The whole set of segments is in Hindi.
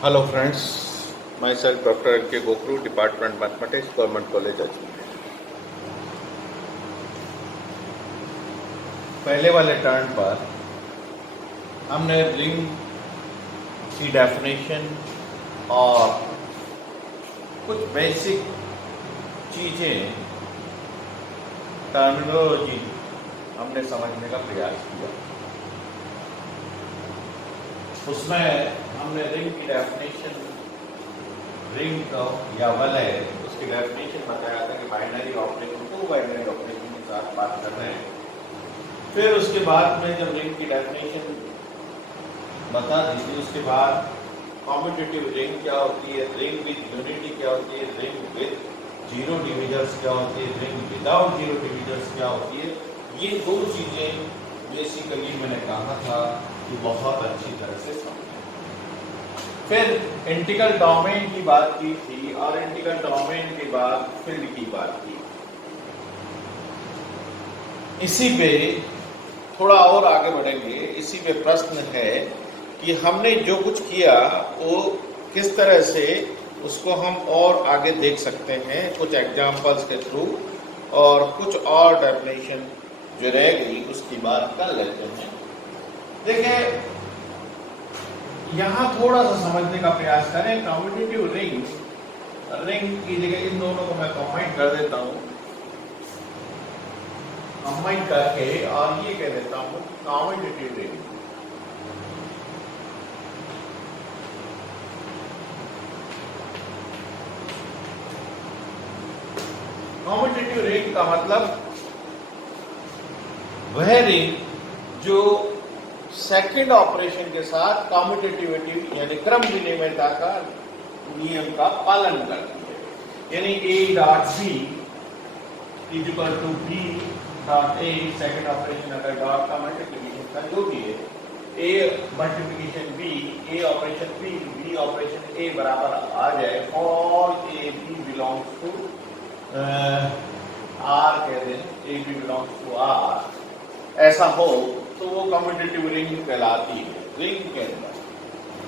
Hello friends, myself Dr. N.K. Gokru, Department Mathematics, Government College Ajmer। पहले वाले टर्न पर हमने रिंग की डेफिनेशन और कुछ बेसिक चीज़ें टर्मिनोलॉजी हमने समझने का प्रयास किया। उसमें हमने रिंग की डेफिनेशन, रिंग का या वलय, उसकी डेफिनेशन बताया था कि binary operation, two binary operation के साथ बात कर रहे हैं। फिर उसके बाद में जब रिंग की डेफिनेशन बता दी थी, उसके बाद कॉम्यूटेटिव रिंग क्या होती है, रिंग विद यूनिटी क्या होती है, रिंग विद जीरो डिविजर्स क्या होती है, रिंग विदाउट जीरो डिविजर्स क्या होती है। ये दो चीजें बेसिकली मैंने कहा था कि बहुत अच्छी तरह से समझें। फिर इंटीग्रल डोमेन की बात की थी और इंटीग्रल डोमेन के बाद फील्ड की बात की। इसी पे थोड़ा और आगे बढ़ेंगे। इसी पे प्रश्न है कि हमने जो कुछ किया वो किस तरह से उसको हम और आगे देख सकते हैं कुछ एग्जाम्पल्स के थ्रू, और कुछ और डेफिनेशन जो रह गई उसकी बात कर लेते हैं। देखिए, यहाँ थोड़ा सा समझने का प्रयास करें। कम्यूटेटिव रिंग, रिंग की जगह इन दोनों को मैं कंबाइन कर देता हूँ, कंबाइन करके, और ये कह देता हूँ कम्यूटेटिव रिंग। कम्यूटेटिव रिंग का मतलब वह रिंग जो सेकंड ऑपरेशन के साथ कम्यूटेटिविटी यानी क्रम विनिमयता का नियम का पालन करती है। यानी a dot b is equal to b dot a, second operation अगर डॉट का मल्टीप्लिकेशन का जो भी है, a multiplication b, a operation b, b operation a बराबर आ जाए और a b belongs to r कह दें, a b belongs to r, ऐसा हो तो वो कम्यूटेटिव रिंग कहलाती है, रिंग के अंदर,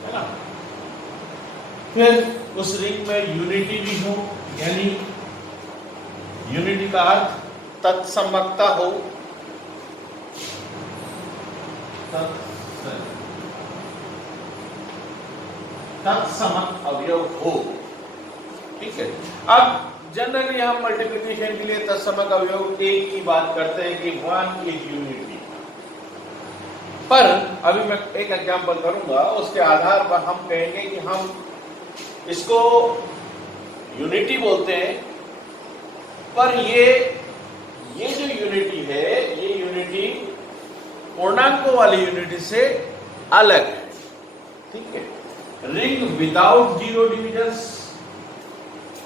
है ना। फिर उस रिंग में यूनिटी भी हो, यानी यूनिटी का अर्थ तत्समकता हो, तत्समक अवयव हो, ठीक है। अब जनरली हम मल्टीप्लिकेशन के लिए तत्समक अवयव एक की बात करते हैं कि वन इज यूनिटी, पर अभी मैं एक एग्जांपल करूंगा, उसके आधार पर हम कहेंगे कि हम इसको यूनिटी बोलते हैं, पर ये जो यूनिटी है, ये यूनिटी पूर्णांकों वाली यूनिटी से अलग है, ठीक है। Ring without zero divisors,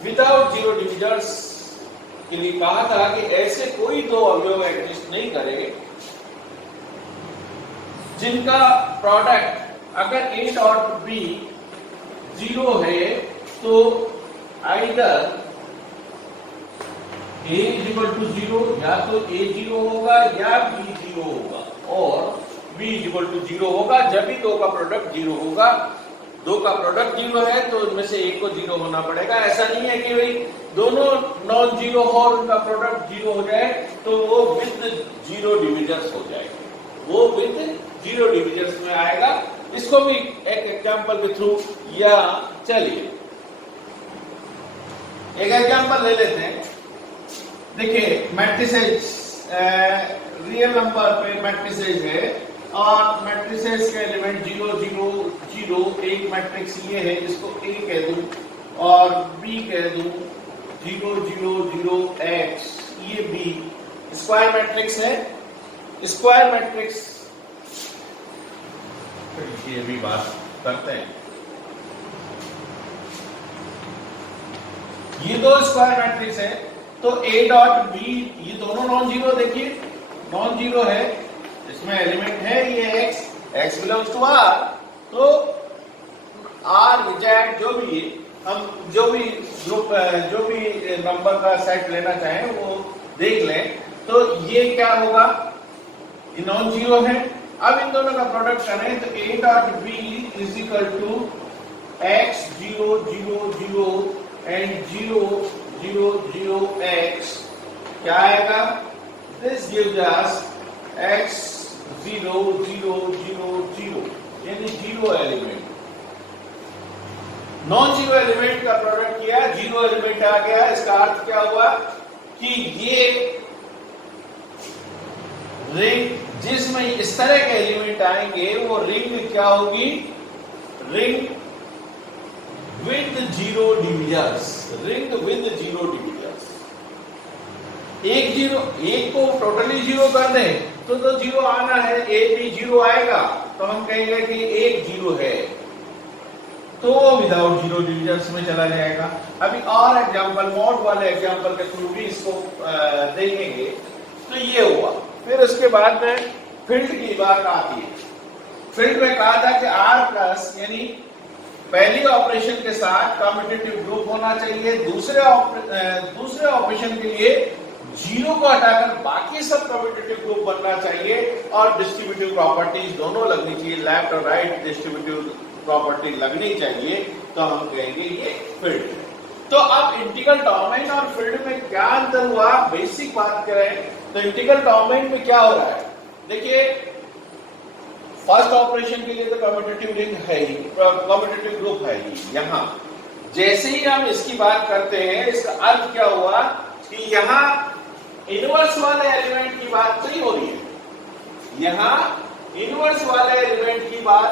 without zero divisors के लिए कहा था कि ऐसे कोई दो अवयव एग्जिस्ट नहीं करेंगे जिनका प्रोडक्ट अगर ए डॉट बी जीरो है तो either a is equal to zero, या तो ए जीरो होगा या बी जीरो होगा, और b is equal to zero होगा जब भी दो का प्रोडक्ट जीरो होगा। दो का प्रोडक्ट जीरो है तो उनमें से एक को जीरो होना पड़ेगा। ऐसा नहीं है कि भाई दोनों नॉन जीरो हो और उनका प्रोडक्ट जीरो हो जाए तो वो विद जीरो डिविजर्स हो जाएगा, वो विद जीरो डिविजर्स में आएगा। इसको भी एक एग्जांपल के थ्रू, या चलिए एक एग्जांपल ले लेते हैं। देखिए, मैट्रिसेस, रियल नंबर पे मैट्रिसेस है और मैट्रिसेस के एलिमेंट 0 0 0, एक मैट्रिक्स ये है, इसको ए कह दूं और बी कह दूं, 0 0 0 x, ये बी स्क्वायर मैट्रिक्स है। स्क्वायर मैट्रिक्स ये भी बात करते हैं। ये दो स्क्वायर मैट्रिक्स है तो a डॉट बी, ये दोनों नॉन जीरो, देखिए नॉन जीरो है, इसमें एलिमेंट है ये x बिलोंग्स टू r, तो r z जो भी हम जो भी ग्रुप जो भी नंबर का सेट लेना चाहें वो देख लें, तो ये क्या होगा, ये नॉन जीरो है। अब इन दोनों का प्रोडक्ट करें तो a dot b is equal to x 0 0 0 and 0 0 0 x क्या आएगा? This gives us x 0 0 0 0 यानी zero element. Non zero element का प्रोडक्ट किया, जीरो एलिमेंट आ गया। इसका अर्थ क्या हुआ कि ये रिंग जिसमें इस तरह के एलिमेंट आएंगे वो रिंग क्या होगी? Ring with zero divisors. Ring with zero divisors. एक को टोटली जीरो कर दें तो जीरो आना है, एक भी जीरो आएगा तो हम कहेंगे कि एक जीरो है, तो विदाउट जीरो डिविजर्स में चला जाएगा। अभी और एग्जांपल, मोड वाले एग्जांपल के थ्रू भी इसको देखेंगे। तो ये हुआ। फिर उसके बाद में फील्ड की बात आती है। फील्ड में कहा था कि R प्लस यानी पहली ऑपरेशन के साथ कम्यूटेटिव ग्रुप होना चाहिए, दूसरे ऑपरेशन के लिए जीरो को हटाकर बाकी सब कम्यूटेटिव ग्रुप बनना चाहिए और डिस्ट्रीब्यूटिव प्रॉपर्टीज दोनों लगनी चाहिए, लेफ्ट और राइट डिस्ट्रीब्यूटिव प्रॉपर्टी लगनी चाहिए, तो हम कहेंगे ये फील्ड है। तो अब इंटीग्रल डोमेन और फील्ड में क्या अंतर हुआ? बेसिक बात करें तो इंटीग्रल डोमेन में क्या हो रहा है? देखिए, फर्स्ट ऑपरेशन के लिए तो कम्यूटेटिव रिंग है ही, कम्यूटेटिव ग्रुप है ही। यहां जैसे ही हम इसकी बात करते हैं, इसका अर्थ क्या हुआ कि यहां इनवर्स वाले एलिमेंट की बात नहीं हो रही है। यहां इनवर्स वाले एलिमेंट की बात,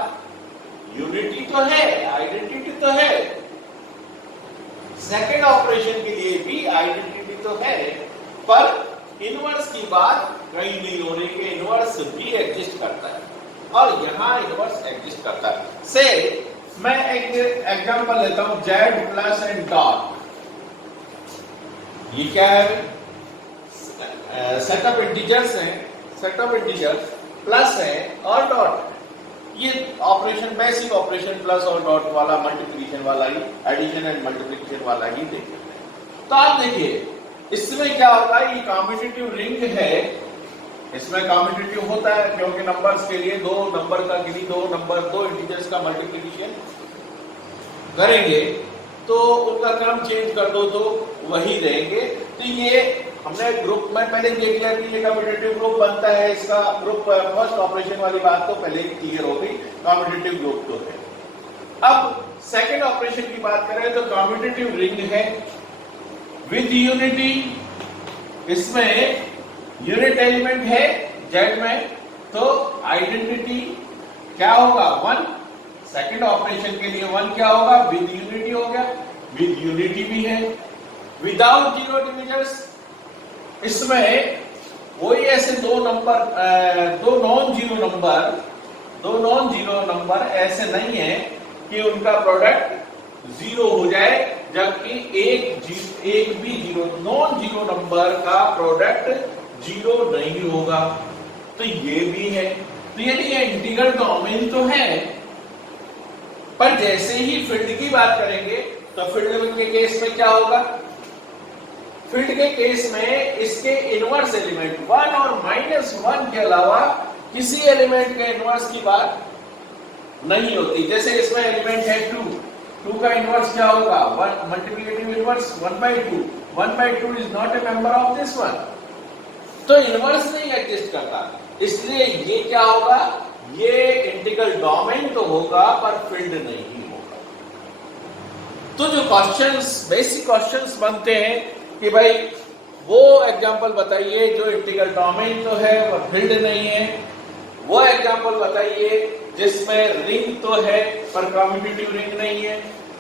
यूनिटी तो है, आइडेंटिटी तो है, सेकेंड ऑपरेशन के लिए भी आइडेंटिटी तो है, पर इनवर्स की बात कहीं नहीं हो रही कि इनवर्स भी एग्जिस्ट करता है और यहां इनवर्स एग्जिस्ट करता है। से मैं एक एग्जांपल लेता हूं, z प्लस एंड डॉट। ये क्या है? सेट ऑफ इंटीजर्स है, सेट ऑफ इंटीजर्स प्लस है और डॉट। ये ऑपरेशन, बेसिक ऑपरेशन प्लस और डॉट वाला, मल्टीप्लिकेशन वाला ही, एडिशन एंड मल्टीप्लिकेशन वाला ही देखिए। तो आप देखिए इसमें क्या होता है, ये कॉम्पिटिटिव रिंग है, इसमें कॉम्पिटिटिव होता है क्योंकि नंबर्स के लिए दो नंबर का गिनी, दो इंटीजर्स का मल्टीप्लिकेशन करेंगे तो उनका क्रम चेंज कर दो तो वही रहेंगे। तो ये हमने ग्रुप में पहले देख लिया कि ये कम्यूटेटिव ग्रुप बनता है। इसका ग्रुप फर्स्ट ऑपरेशन वाली बात तो पहले ही क्लियर हो गई, कम्यूटेटिव ग्रुप तो है। अब सेकंड ऑपरेशन की बात करें तो कम्यूटेटिव रिंग है विद यूनिटी। इसमें यूनिट एलिमेंट है जेड में, तो आइडेंटिटी क्या होगा? 1। सेकंड ऑपरेशन के लिए 1 क्या होगा? विद यूनिटी हो गया, विद यूनिटी भी है। विदाउट जीरो डिविजर्स, इसमें कोई ऐसे दो नॉन जीरो नंबर ऐसे नहीं है कि उनका प्रोडक्ट जीरो हो जाए, जबकि एक भी जीरो, नॉन जीरो नंबर का प्रोडक्ट जीरो नहीं होगा। तो ये भी है। तो ये इंटीग्रल डोमेन तो है, पर जैसे ही फील्ड की बात करेंगे तो फील्ड के केस में क्या होगा? फील्ड के केस में इसके इनवर्स एलिमेंट 1 और -1 के अलावा किसी एलिमेंट के इनवर्स की बात नहीं होती। जैसे इसमें एलिमेंट है 2 का इनवर्स क्या होगा? 1 multiplicative inverse 1/2। 1/2 is not a member of this one, तो इनवर्स नहीं एग्जिस्ट करता। इसलिए ये क्या होगा? ये इंटीग्रल डोमेन तो होगा पर फील्ड नहीं होगा। तो जो क्वेश्चंस, बेसिक क्वेश्चंस बनते हैं कि भाई वो एग्जांपल बताइए जो इंटीग्रल डोमेन तो है पर फील्ड नहीं है, वो एग्जांपल बताइए जिसमें रिंग तो है पर कम्यूटेटिव रिंग नहीं है,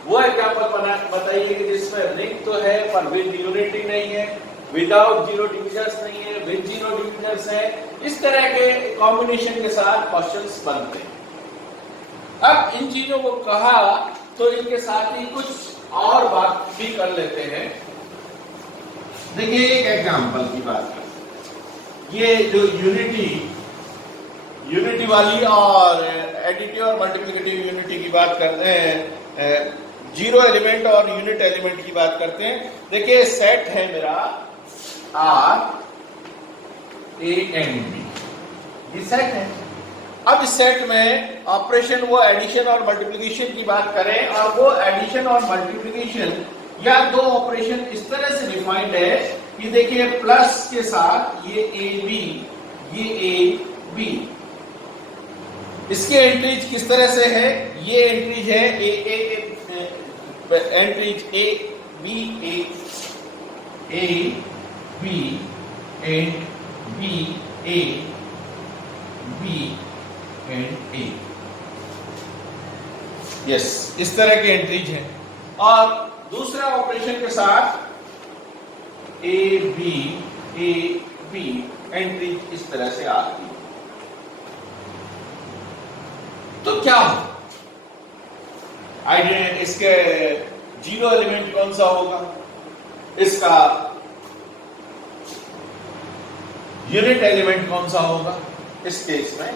वो एग्जांपल बताइए कि जिसमें रिंग तो है पर विद यूनिटी नहीं है, विदाउट जीरो डिविजर्स नहीं है, विद जीरो डिविजर्स है। इस तरह के कॉम्बिनेशन के साथ क्वेश्चंस बनते हैं। अब इन चीजों को कहा तो इनके साथ ही कुछ और बात भी कर लेते हैं। देखिए एक एग्जांपल की बात करें, ये जो यूनिटी वाली और एडिटिव और मल्टीप्लिकेटिव यूनिटी की बात करते हैं, जीरो एलिमेंट और यूनिट एलिमेंट की बात करते हैं। देखिए सेट है मेरा R A and B, ये सेट है। अब इस सेट में ऑपरेशन वो एडिशन और मल्टीप्लिकेशन की बात करें, और वो एडिशन और मल्टीप्लिकेशन या दो ऑपरेशन इस तरह से डिफाइंड है कि देखिए प्लस के साथ ये ए बी, ये ए बी, इसके एंट्रीज किस तरह से है, ये एंट्रीज है entries a b and b a b and a, yes, इस तरह के एंट्रीज हैं। और दूसरा ऑपरेशन के साथ ए बी एंट्रीज इस तरह से आती है। तो क्या हो आइडिया, इसके जीरो एलिमेंट कौन सा होगा, इसका यूनिट एलिमेंट कौन सा होगा, इस केस में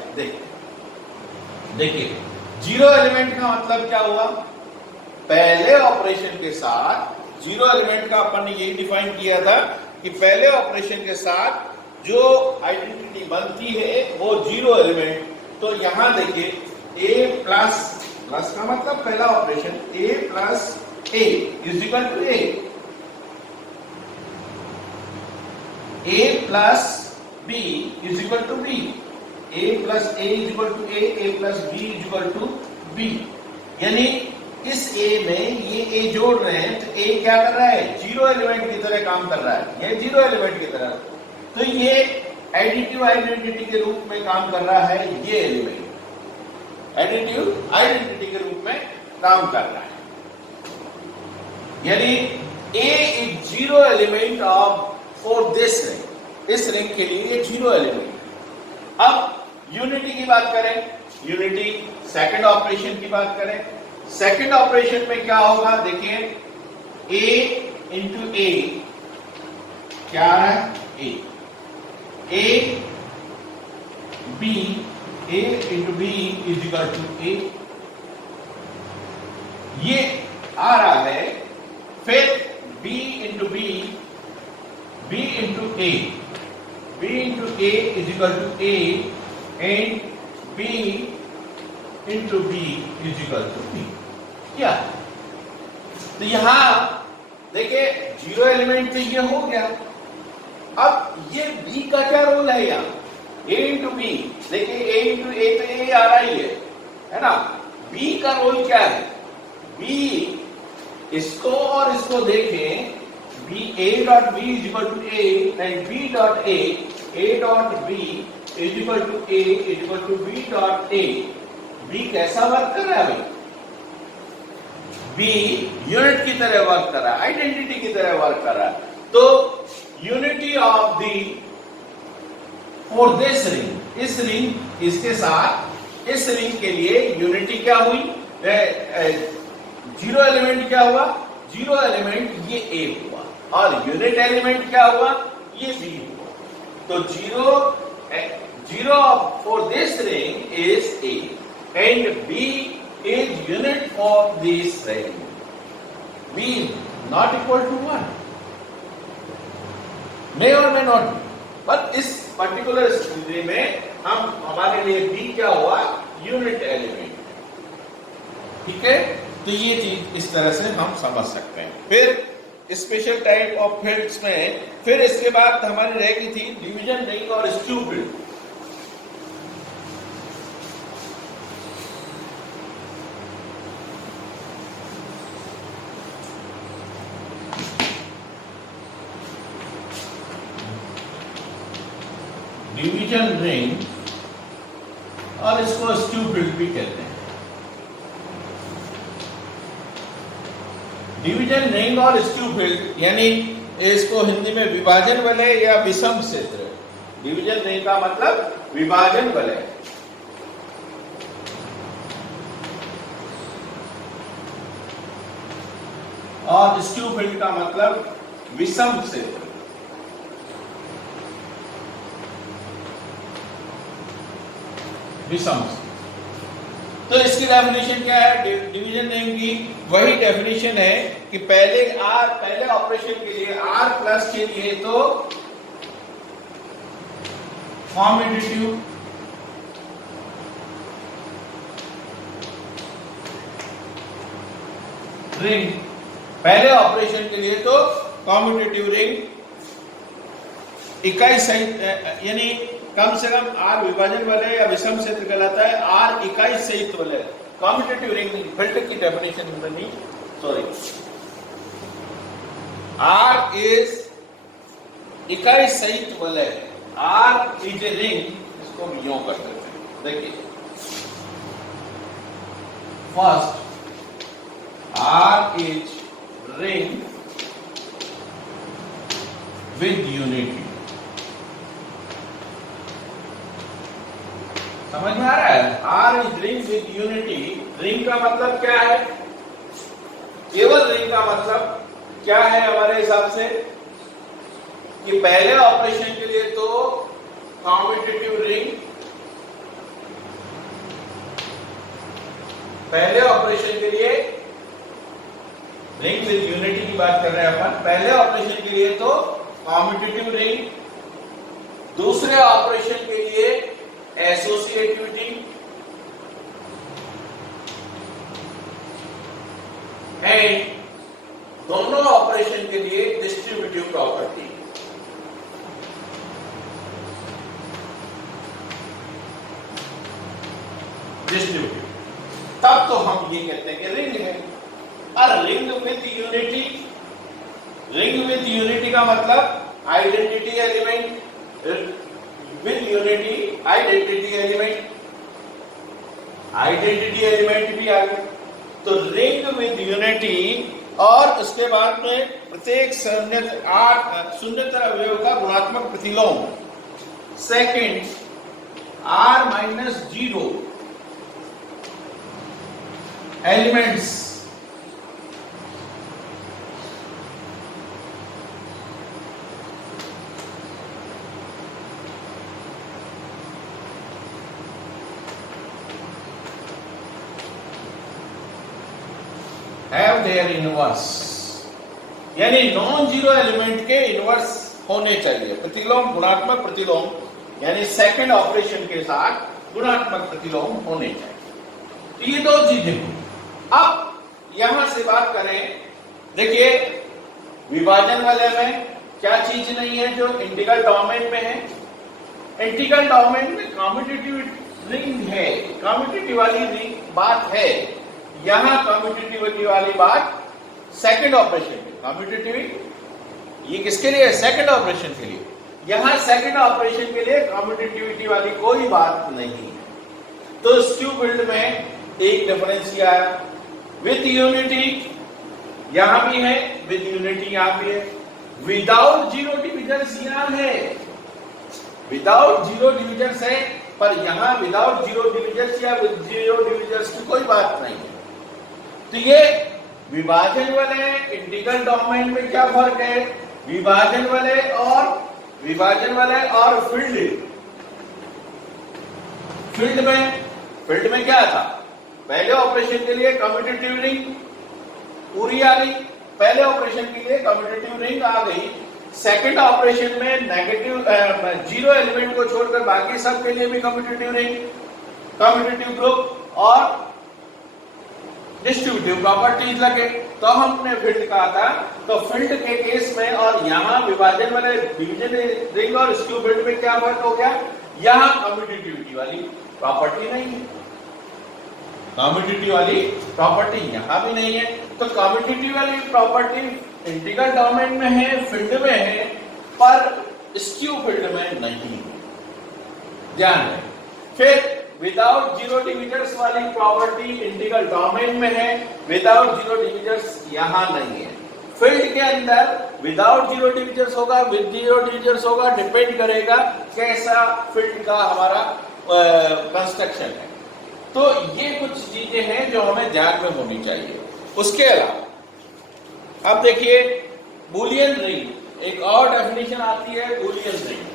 देखिए जीरो एलिमेंट का मतलब क्या हुआ, पहले ऑपरेशन के साथ जीरो एलिमेंट का अपन ने यही डिफाइन किया था कि पहले ऑपरेशन के साथ जो आइडेंटिटी बनती है वो जीरो एलिमेंट। तो यहां देखिए ए प्लस का मतलब पहला operation a plus a is equal to a plus b is equal to b, a plus a is equal to a plus b is equal to b. यानी इस ए में ये ए जोड़ रहे हैं तो ए क्या कर रहा है, जीरो एलिमेंट की तरह काम कर रहा है, ये जीरो एलिमेंट की तरह। तो ये एडिटिव आइडेंटिटी के रूप में काम कर रहा है, ये एलिमेंट एडिटिव आइडेंटिटी के रूप में काम कर रहा है। यानी A is zero element of for this ring, इस रिंग के लिए ये जीरो एलिमेंट। अब यूनिटी की बात करें, यूनिटी सेकंड ऑपरेशन की बात करें, सेकंड ऑपरेशन में क्या होगा देखिए ए इंटू ए क्या है, A B, A into B is equal to A, ये आ रहा है। फिर B into B, B into A, B into A is equal to A and B into B is equal to B. क्या तो यहां देखिए जीरो एलिमेंट तो ये हो गया। अब ये बी का क्या रोल है यहाँ, ए इंटू बी, देखिए ए इंटू ए तो ए आ रहा ही है ना। बी का रोल क्या है, बी इसको और इसको देखें, b a dot b is equal to A and b dot a dot b is equal to a is equal to b dot a. B कैसा वर्क कर रहा है भाई, बी यूनिट की तरह वर्क कर रहा है, आइडेंटिटी की तरह वर्क कर रहा है। तो unity of the for this ring, इस रिंग इसके साथ, इस रिंग के लिए यूनिटी क्या हुई, जीरो एलिमेंट क्या हुआ, जीरो एलिमेंट ये ए हुआ, और यूनिट एलिमेंट क्या हुआ, ये बी हुआ। तो zero for this ring is a and B is unit of this ring. B not equal to 1. May or may not be. But इस पर्टिकुलर स्थिति में हमारे लिए B क्या हुआ, यूनिट एलिमेंट। ठीक है, तो ये चीज इस तरह से हम समझ सकते हैं। फिर स्पेशल टाइप ऑफ फील्ड्स में फिर इसके बाद हमारी रह गई थी डिवीजन रिंग और स्क्यू फील्ड। डिवीजन रिंग और इसको स्क्यू फील्ड भी कहते हैं। डिवीजन रिंग और स्क्यू फील्ड यानी इसको हिंदी में विभाजन वलय या विषम क्षेत्र। डिवीजन रिंग का मतलब विभाजन वलय, और स्क्यू फील्ड का मतलब विषम क्षेत्र। विषम। तो इसकी डेफिनेशन क्या है, डिवीजन रिंग की वही डेफिनेशन है कि पहले ऑपरेशन के लिए R प्लस के लिए तो कॉम्यूटेटिव रिंग पहले ऑपरेशन के लिए तो कॉम्यूटेटिव रिंग इकाई सहित यानी कम से कम आर विभाजन वाले या विषम क्षेत्र कहलाता है, आर इकाई सहित वाले कॉम्यूटेटिव रिंग फिल्टर की डेफिनेशन बनी, सॉरी आर इज इकाई सहित वाले, आर इज ए रिंग, इसको भी यूं कर सकते हैं। देखिए first r is ring with unity, समझ में आ रहा है? R is ring with unity. Ring का मतलब क्या है? केवल रिंग का मतलब क्या है हमारे हिसाब से कि पहले ऑपरेशन के लिए तो कॉम्यूटेटिव रिंग, पहले ऑपरेशन के लिए रिंग विद यूनिटी की बात कर रहे हैं अपन, पहले ऑपरेशन के लिए तो कॉम्यूटेटिव रिंग, दूसरे ऑपरेशन के लिए एसोसिएटिविटी एंड दोनों ऑपरेशन के लिए डिस्ट्रीब्यूटिव प्रॉपर्टी। डिस्ट्रीब्यूटिव, तब तो हम ये कहते हैं कि रिंग है। और ring with unity, ring with unity का मतलब identity element, with unity identity element, identity element भी आ गया। तो रिंग विद यूनिटी और उसके बाद में प्रत्येक शून्यतर अवयव का गुणात्मक प्रतिलोम, second r minus 0 elements have their inverse, यानी नॉन जीरो एलिमेंट के इनवर्स होने चाहिए। प्रतिलोम, गुणात्मक प्रतिलोम, यानी सेकंड ऑपरेशन के साथ गुणात्मक प्रतिलोम होने चाहिए। तो ये दो चीजें हैं। अब यहां से बात करें, देखिए विभाजन वाले में क्या चीज नहीं है जो इंटीग्रल डोमेन में है? इंटीग्रल डोमेन में कॉम्यूटेटिव रिंग है, कॉम्यूटेटिव वाली रिंग बात है। यहां कॉम्यूटेटिविटी वाली बात सेकंड ऑपरेशन में, कॉम्यूटेटिव ये किसके लिए? सेकंड ऑपरेशन के लिए। यहां सेकंड ऑपरेशन के लिए कॉम्यूटेटिविटी वाली कोई बात नहीं है। तो स्क्यू फील्ड में एक डिफरेंस आया, विद यूनिटी यहां भी है, विद यूनिटी यहां भी है, विदाउट जीरो डिविजन यहां है, विदाउट जीरो डिविजन है, पर यहां विदाउट जीरो डिविजन या विद जीरो डिविजन की कोई बात नहीं है। तो ये विभाजन वाले इंटीग्रल डोमेन में क्या फर्क है? विभाजन वाले और फील्ड में क्या था? पहले ऑपरेशन के लिए कम्यूटेटिव रिंग पूरी आ गई, पहले ऑपरेशन के लिए कम्यूटेटिव रिंग आ गई, सेकंड ऑपरेशन में नेगेटिव जीरो एलिमेंट को छोड़कर बाकी सब के लिए भी कम्यूटेटिव रिंग, कम्यूटेटिव ग्रुप और डिस्ट्रीब्यूटिव प्रॉपर्टीज लगे। तो हमने फील्ड कहा था, तो फील्ड के केस में और यहां विभाजन वाले डिवीजन रिंग और स्क्यू फील्ड में क्या फर्क हो गया? यहां कम्यूटेटिविटी वाली प्रॉपर्टी नहीं है, कम्यूटेटिव वाली प्रॉपर्टी यहां भी नहीं है। तो कम्यूटेटिव वाली प्रॉपर्टी इंटीग्रल डोमेन में है, फील्ड में है, पर स्क्यू फील्ड में नहीं। ध्यान रहे। फिर विदाउट जीरो डिविजर्स वाली प्रॉपर्टी इंटीग्रल डोमेन में है, विदाउट जीरो डिविजर्स यहां नहीं है। फील्ड के अंदर विदाउट जीरो डिविजर्स होगा, विद जीरो डिविजर्स होगा, डिपेंड करेगा कैसा फील्ड का हमारा कंस्ट्रक्शन है। तो ये कुछ चीजें हैं जो हमें ध्यान में होनी चाहिए। उसके अलावा अब देखिए बूलियन रिंग, एक और डेफिनेशन आती है Boolean ring.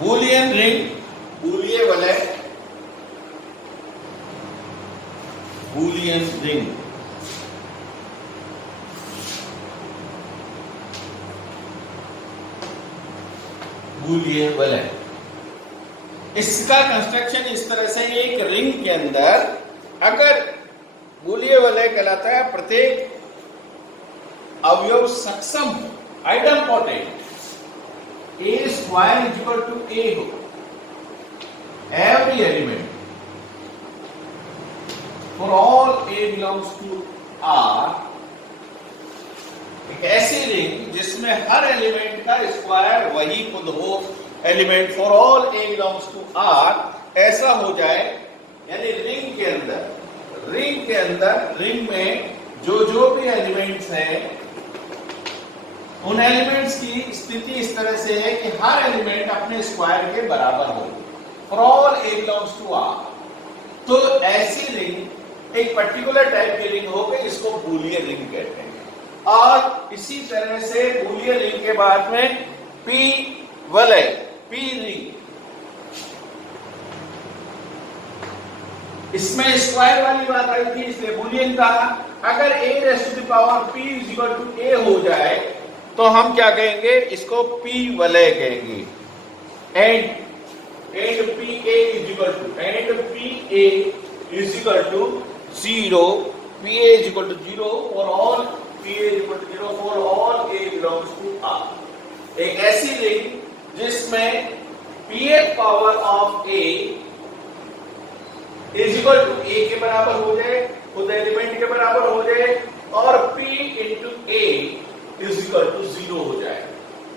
Boolean ring, Boolean ring Boolean वलय। इसका कंस्ट्रक्शन इस तरह से, एक रिंग के अंदर अगर बूलियन वलय कहलाता है प्रत्येक अवयव सक्षम हो, idempotent, A square is equal to A हो, every element for all A belongs to R, एक ऐसी रिंग जिसमें हर एलिमेंट का स्क्वायर वही खुद हो, element for all A belongs to R, ऐसा हो जाए, यानी रिंग के अंदर रिंग में जो भी एलिमेंट्स हैं, उन एलिमेंट्स की स्थिति इस तरह से है कि हर एलिमेंट अपने स्क्वायर के बराबर हो, for all A belongs to R। तो ऐसी रिंग एक पर्टिकुलर टाइप की रिंग हो गई, इसको बूलियन रिंग कहते हैं। और इसी तरह से बूलियन रिंग के बाद में P वलय, P रिंग, इसमें स्क्वायर वाली बात आई थी इसलिए बूलियन कहा। अगर a raised to the power p is equal to a हो जाए तो हम क्या कहेंगे, इसको P वलय कहेंगे। And PA is equal to 0, PA is equal to 0 for all, PA is equal to 0 for all A belongs to R। एक ऐसी रिंग जिसमें PA power of A is equal to A के बराबर हो जाए, खुद एलिमेंट के बराबर हो जाए, और P into A is equal to 0 हो जाए,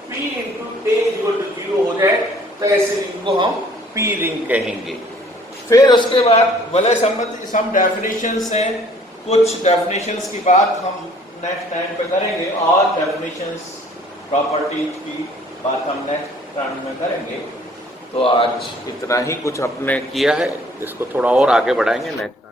P into A is equal to 0 हो जाए, तो ऐसी रिंग को हम P रिंग कहेंगे। फिर उसके बाद वलय संबंधी सम डेफिनेशंस हैं, कुछ डेफिनेशंस की बात हम नेक्स्ट टाइम पे करेंगे, और डेफिनेशंस प्रॉपर्टीज की बात हम नेक्स्ट टाइम में करेंगे। तो आज इतना ही कुछ हमने किया है, इसको थोड़ा और आगे बढ़ाएंगे नेक्स्ट टाइम।